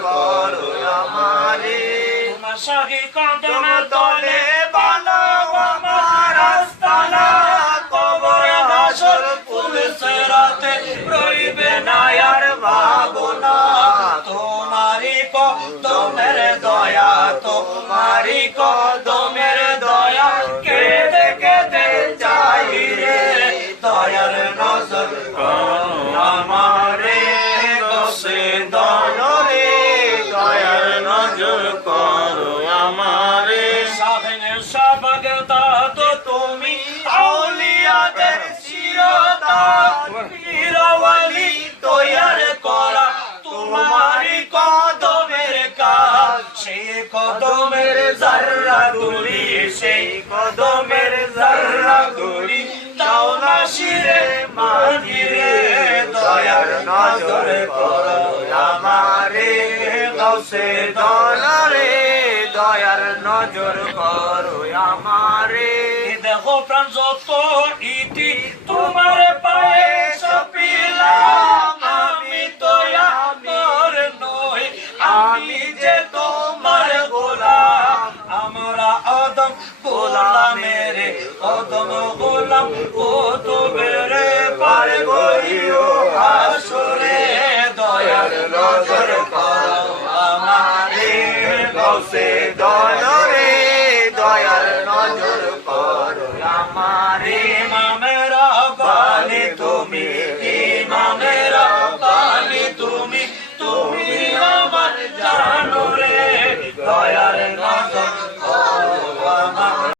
করো আমারে শাহী কদম তলে বানাও আমার আস্তানা কবর হাসর পুলসিরাতে রইবে না আর ভাবনা তোমারি কদমের দয়া তোমারি কদমের দয়া কেঁদে কেঁদে যাই রে দয়ার নজর করো আমারে গসে দনরে দয়ার নজর করো আমারে শাহেনে শাবাগতা তো তুমি আউলিয়াদের চিরতা পীরওয়ালি তৈয়ার করা তোমারি কদমের কাজ সেই কদমের জাররা ধুলি সেই কদমের জাররা ধুলি দাও না শিরে মাগিরে দয়ার নজর করো আমারে গৌসে দনরে দয়ার নজর করো আমারে দেখো প্রাণ যত ইতি তোমার পায়ে সপিলাম আমি তো আমার নই আমি যে তোমার গোলাম আমরা আদম গোলামের কদম গোলাম ও তো বেড়ে পার গইও আসরে দয়ার নজর করো আমারে গৌসে দনরে দয়ার নজর করো আমারে ইমামেরা বানি তুমি